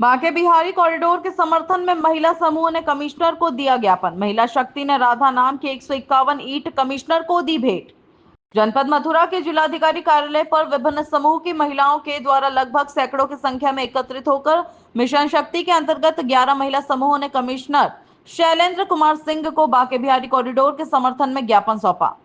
Banke Bihari corridor के समर्थन में महिला समूह ने कमिश्नर को दिया ज्ञापन। महिला शक्ति ने राधा नाम की 151 ईंट कमिश्नर को दी भेंट। जनपद मथुरा के जिलाधिकारी कार्यालय पर विभिन्न समूह की महिलाओं के द्वारा लगभग सैकड़ों की संख्या में एकत्रित होकर मिशन शक्ति के अंतर्गत 11 महिला समूहों ने कमिश्नर शैलेंद्र कुमार सिंह को बांके बिहारी कॉरिडोर के समर्थन में ज्ञापन सौंपा।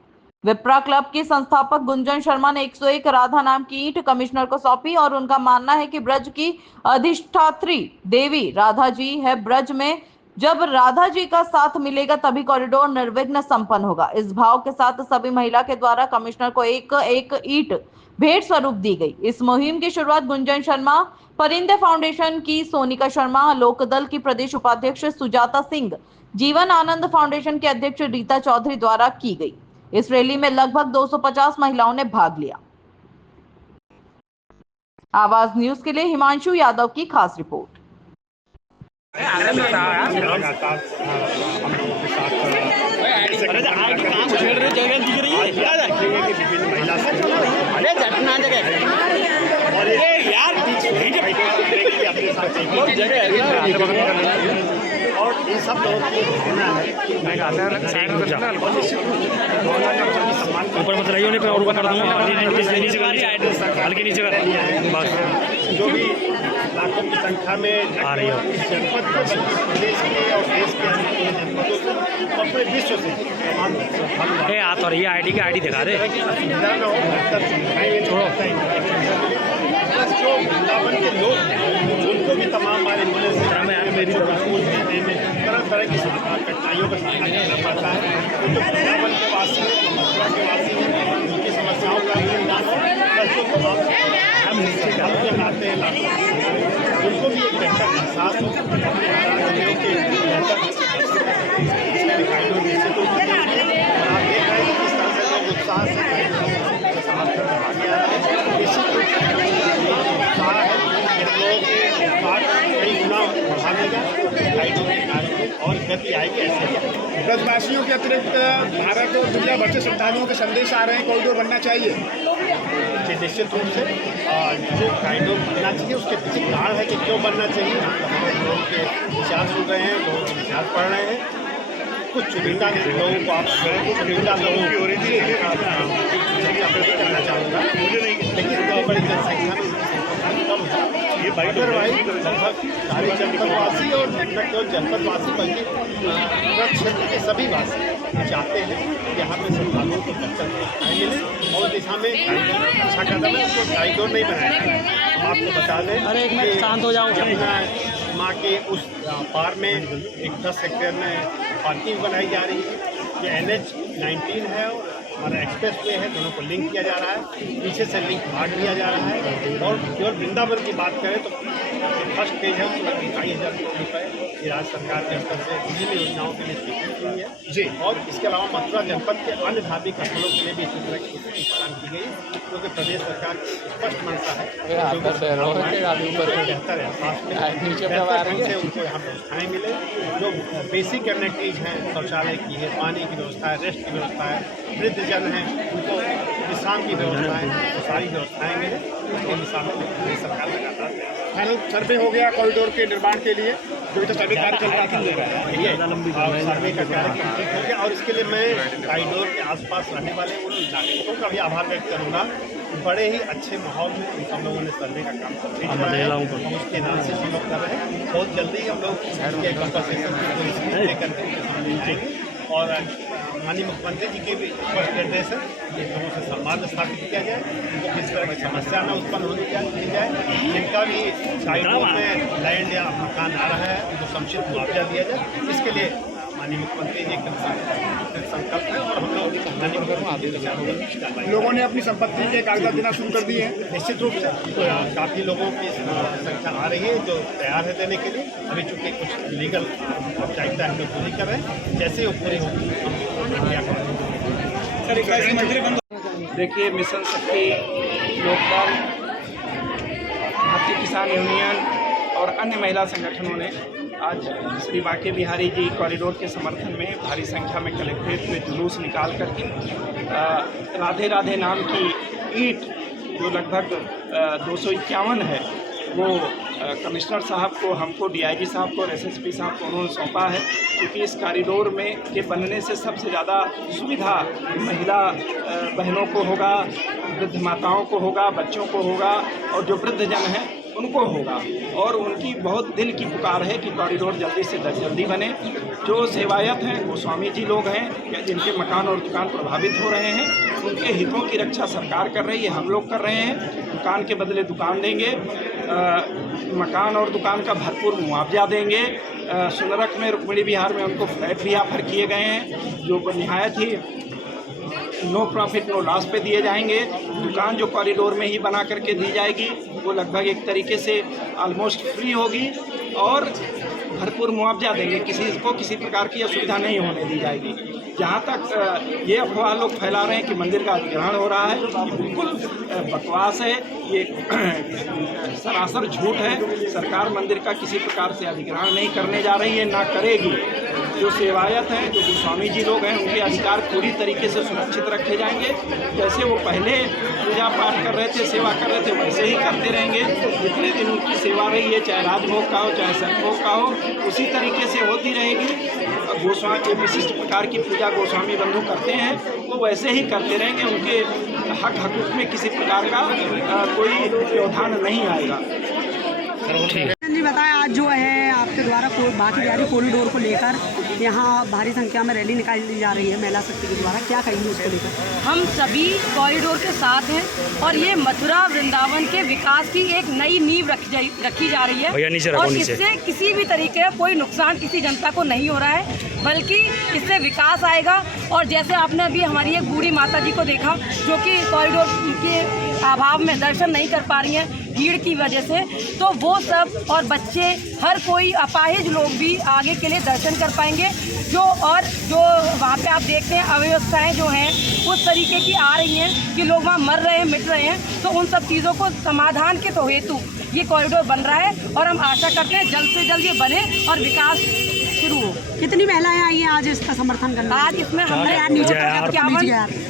विप्रा क्लब की संस्थापक गुंजन शर्मा ने 101 राधा नाम की ईंट कमिश्नर को सौंपी और उनका मानना है कि ब्रज की अधिष्ठात्री देवी राधा जी है। ब्रज में जब राधा जी का साथ मिलेगा तभी कॉरिडोर निर्विघ्न संपन्न होगा। इस भाव के साथ सभी महिला के द्वारा कमिश्नर को एक एक ईंट भेंट स्वरूप दी गई। इस मुहिम की शुरुआत गुंजन शर्मा, परिंदे फाउंडेशन की सोनिका शर्मा, लोकदल की प्रदेश उपाध्यक्ष सुजाता सिंह, जीवन आनंद फाउंडेशन के अध्यक्ष रीता चौधरी द्वारा की गई। इस रैली में लगभग 250 महिलाओं ने भाग लिया। आवाज न्यूज के लिए हिमांशु यादव की खास रिपोर्ट। और ये सब लोगों की होना है। ऊपर मत रहियो नहीं, और ऊपर कर दूंगा, हल्के नीचे कर बस। जो भी लाखों की संख्या में आ रही हो जनपद प्रदेश के और देश के अन्य जनपदों से और पूरे विश्व से ए आ तो ये आईडी की आईडी दिखा दे छोड़ो। जो वृंदावन के लोग हैं उनको भी तमाम बार एम्बुलेंस मेरी देने में तरह तरह की कठिनाइयों का सामना करना पड़ता है। तो जो वृंदावन के वासी हैं, मथुरा के वासी हैं, उनकी समस्याओं का निदान हो, हम नीचे जाते हैं उनको भी एक बेहतर एहसास हो उत्साह से समर्थन में आगे आ रहा है। निश्चित रूप से कई गुना बढ़ा देगा और गति आएगी। ऐसे ब्रजवासियों के अतिरिक्त भारत और दुनिया भर से श्रद्धालुओं के संदेश आ रहे हैं, कॉरिडोर बनना चाहिए। निश्चित रूप से जो कॉरिडोर बनना चाहिए उसके पीछे कारण है कि क्यों बनना चाहिए। लोगों के विचार सुन रहे हैं, लोगों के विचार पढ़ रहे हैं। कुछ चुनिंदा लोगों को आप चुनिंदा लोगों की ओरिजिन करना चाहूँगा, लेकिन बहुत बड़ी जनसंख्या में ये अदरवाइज लगभग सारे जनपदवासी और न केवल जनपदवासी बल्कि क्षेत्र के सभी वासी चाहते हैं कि यहाँ पे श्रद्धालुओं को बेहतर मिले और दिशा में अच्छा कदम है। उसको कॉरिडोर नहीं बनाया हम आपको बता दें। अरे एक मिनट शांत हो जाओ। माँ के उस पार में एक 10 हेक्टेयर में पार्किंग बनाई जा रही है। जो NH-19 है और हमारा एक्सप्रेस वे है, दोनों को लिंक किया जा रहा है। पीछे से लिंक काट दिया जा रहा है। और केवल वृंदावन की बात करें तो फर्स्ट पेज है उसमें 2,500 करोड़ रुपये ये राज्य सरकार के स्तर से विभिन्न योजनाओं के लिए स्वीकृत हुई है जी। और इसके अलावा मथुरा जनपद के अन्य धार्मिक स्थलों के लिए भी इसी तरह की प्रदान की गई, क्योंकि प्रदेश सरकार की स्पष्ट मंशा है उनको यहाँ व्यवस्थाएँ मिले। जो बेसिक एमिनिटीज हैं, शौचालय की है, पानी की व्यवस्था है, रेस्ट की व्यवस्था है, वृद्धजन हैं उनको विश्राम की व्यवस्था है, तो सारी व्यवस्थाएँ मिले। उसके हिसाब से प्रदेश सरकार लगातार फाइनल सर्वे हो गया कॉरिडोर के निर्माण के लिए, जो तो सर्वे कार्य चल रहा था। सर्वे का कार्य कंप्लीट हो गया और इसके लिए मैं कॉरिडोर के आसपास रहने वाले उन नागरिकों का भी आभार व्यक्त करूँगा। बड़े ही अच्छे माहौल में हम लोगों ने सर्वे का काम कंप्लीट कराया और उसके नाम से हम लोग कर रहे हैं। बहुत जल्दी हम लोग इसके कंपनसेशन की लेकर के सामने आएंगे और माननीय मुख्यमंत्री जी के भी स्पष्ट निर्देश है कि लोगों से संवाद स्थापित किया जाए, उनको किस तरह की समस्या न उत्पन्न होने दी जाए। जिनका भी कॉरिडोर में लैंड या मकान आ रहा है उनको समुचित मुआवजा दिया जाए। इसके लिए माननीय मुख्यमंत्री जी का संकल्प है और हम लोग माननीय मुख्यमंत्री लोगों ने अपनी संपत्ति के कागजात देना शुरू कर दिए हैं। निश्चित रूप से काफ़ी लोगों की संख्या आ रही है जो तैयार है देने के लिए। अभी चूँकि कुछ लीगल औपचारिकता हम लोग पूरी कर रहे हैं, जैसे वो पूरी होगी हम प्रक्रिया करेंगे। देखिए, मिशन शक्ति, लोकदल, भारतीय किसान यूनियन और अन्य महिला संगठनों ने आज श्री बांके बिहारी जी कॉरिडोर के समर्थन में भारी संख्या में कलेक्ट्रेट में जुलूस निकाल करके राधे राधे नाम की ईंट जो लगभग 251 है वो कमिश्नर साहब को, हमको, डीआईजी साहब को और एसएसपी साहब को उन्होंने सौंपा है, क्योंकि इस कॉरिडोर में के बनने से सबसे ज़्यादा सुविधा महिला बहनों को होगा, वृद्ध माताओं को होगा, बच्चों को होगा और जो वृद्धजन हैं उनको होगा। और उनकी बहुत दिल की पुकार है कि कॉरिडोर जल्दी से जल्दी बने। जो सेवायत हैं, गोस्वामी जी लोग हैं या जिनके मकान और दुकान प्रभावित हो रहे हैं, उनके हितों की रक्षा सरकार कर रही है, हम लोग कर रहे हैं। दुकान के बदले दुकान देंगे, मकान और दुकान का भरपूर मुआवजा देंगे। सुनरक में, रुक्मिणी विहार में उनको फ्लैट भी ऑफर किए गए हैं जो निहायत ही नो प्रॉफिट नो लॉस पे दिए जाएंगे। दुकान जो कॉरिडोर में ही बना करके दी जाएगी वो लगभग एक तरीके से ऑलमोस्ट फ्री होगी और भरपूर मुआवजा देंगे, किसी को किसी प्रकार की असुविधा नहीं होने दी जाएगी। जहाँ तक ये अफवाह लोग फैला रहे हैं कि मंदिर का अधिग्रहण हो रहा है, ये बिल्कुल बकवास है, ये सरासर झूठ है। सरकार मंदिर का किसी प्रकार से अधिग्रहण नहीं करने जा रही है, ना करेगी। जो सेवायत हैं, जो गोस्वामी जी लोग हैं, उनके अधिकार पूरी तरीके से सुरक्षित रखे जाएंगे। जैसे वो पहले पूजा पाठ कर रहे थे, सेवा कर रहे थे, वैसे ही करते रहेंगे। जितने दिन उनकी सेवा रही है, चाहे राजभोग का हो चाहे संभोग का हो, उसी तरीके से होती रहेगी। गोस्वामी विशिष्ट प्रकार की पूजा गोस्वामी बंधु करते हैं, वो वैसे ही करते रहेंगे। उनके हक हकूक़ में किसी प्रकार का कोई व्यवधान नहीं आएगा। जी बताएं, आज जो है आपके द्वारा बाकी बिहारी कॉरिडोर को लेकर यहाँ भारी संख्या में रैली निकाली जा रही है महिला शक्ति के द्वारा, क्या कहेंगे उसको लेकर? हम सभी कॉरिडोर के साथ हैं और ये मथुरा वृंदावन के विकास की एक नई नींव रखी जा रही है और इससे किसी भी तरीके का कोई नुकसान किसी जनता को नहीं हो रहा है, बल्कि इससे विकास आएगा। और जैसे आपने अभी हमारी एक बूढ़ी माता जी को देखा जो कि कॉरिडोर के अभाव में दर्शन नहीं कर पा रही हैं भीड़ की वजह से, तो वो सब और बच्चे, हर कोई अपाहिज लोग भी आगे के लिए दर्शन कर पाएंगे। जो वहाँ पे आप देखते हैं अव्यवस्थाएं जो हैं उस तरीके की आ रही हैं कि लोग वहाँ मर रहे हैं, मिट रहे हैं, तो उन सब चीज़ों को समाधान के तो हेतु ये कॉरिडोर बन रहा है और हम आशा करते हैं जल्द से जल्द ये बने और विकास शुरू हो। कितनी महिलाएं आई हैं आज इसका समर्थन करने? आज इसमें हमने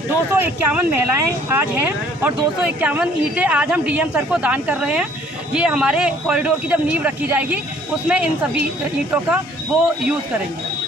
251 महिलाएं आज हैं और 251 ईंटें आज हम डीएम सर को दान कर रहे हैं। ये हमारे कॉरिडोर की जब नींव रखी जाएगी उसमें इन सभी ईंटों का वो यूज़ करेंगे।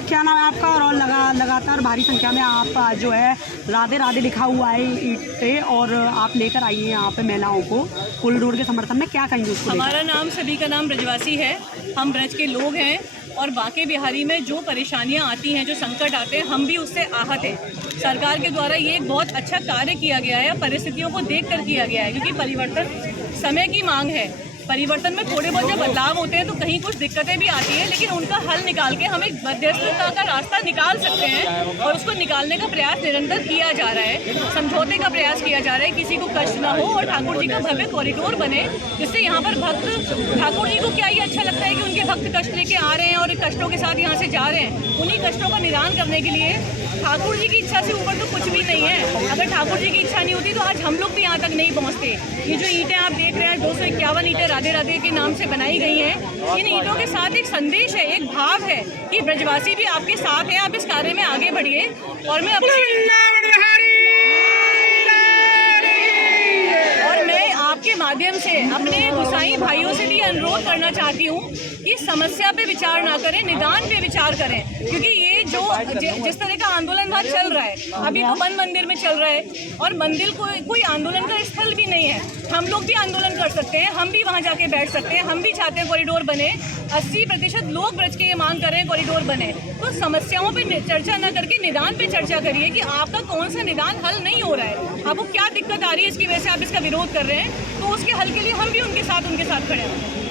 क्या नाम है आपका? और लगातार भारी संख्या में आप जो है राधे राधे लिखा हुआ है ईंट पे और आप लेकर आई हैं यहाँ पे महिलाओं को कॉरिडोर के समर्थन में, क्या कहेंगे उसको? हमारा नाम, सभी का नाम ब्रजवासी है, हम ब्रज के लोग हैं और बांके बिहारी में जो परेशानियां आती हैं, जो संकट आते हैं, हम भी उससे आहत हैं। सरकार के द्वारा ये एक बहुत अच्छा कार्य किया गया है, परिस्थितियों को देखकर किया गया है, क्योंकि परिवर्तन समय की मांग है। परिवर्तन में थोड़े बहुत जब बदलाव होते हैं तो कहीं कुछ दिक्कतें भी आती हैं, लेकिन उनका हल निकाल के हम एक मध्यस्थता का रास्ता निकाल सकते हैं और उसको निकालने का प्रयास निरंतर किया जा रहा है, समझौते का प्रयास किया जा रहा है, किसी को कष्ट ना हो और ठाकुर जी का भव्य कॉरिडोर बने, जिससे यहाँ पर भक्त, ठाकुर जी को क्या ये अच्छा लगता है कि उनके भक्त कष्ट लेके आ रहे हैं और कष्टों के साथ यहाँ से जा रहे हैं। उन्हीं कष्टों का निदान करने के लिए ठाकुर जी की इच्छा से ऊपर तो कुछ भी नहीं है। अगर ठाकुर जी की इच्छा नहीं होती तो आज हम लोग भी यहाँ तक नहीं पहुँचते। ये जो ईंटें आप देख रहे हैं 251 ईंटें राधे राधे के नाम से बनाई गई हैं। इन ईंटों के साथ एक संदेश है, एक भाव है कि ब्रजवासी भी आपके साथ हैं, आप इस कार्य में आगे बढ़िए। और मैं आपके माध्यम से अपने गुसाई भाइयों से भी अनुरोध करना चाहती हूँ कि समस्या पे विचार ना करें, निदान पे विचार करें, क्योंकि ये जो जिस तरह का आंदोलन वहाँ चल रहा है, अभी तो बंद मंदिर में चल रहा है और मंदिर कोई आंदोलन का स्थल भी नहीं है। हम लोग भी आंदोलन कर सकते हैं, हम भी वहाँ जाके बैठ सकते हैं, हम भी चाहते हैं कॉरिडोर बने। 80% लोग ब्रज के ये मांग कर रहे हैं कॉरिडोर बने। तो समस्याओं पे चर्चा न करके निदान पे चर्चा करिए कि आपका कौन सा निदान हल नहीं हो रहा है, आपको क्या दिक्कत आ रही है, इसकी वजह से आप इसका विरोध कर रहे हैं, तो उसके हल के लिए हम भी उनके साथ खड़े हैं।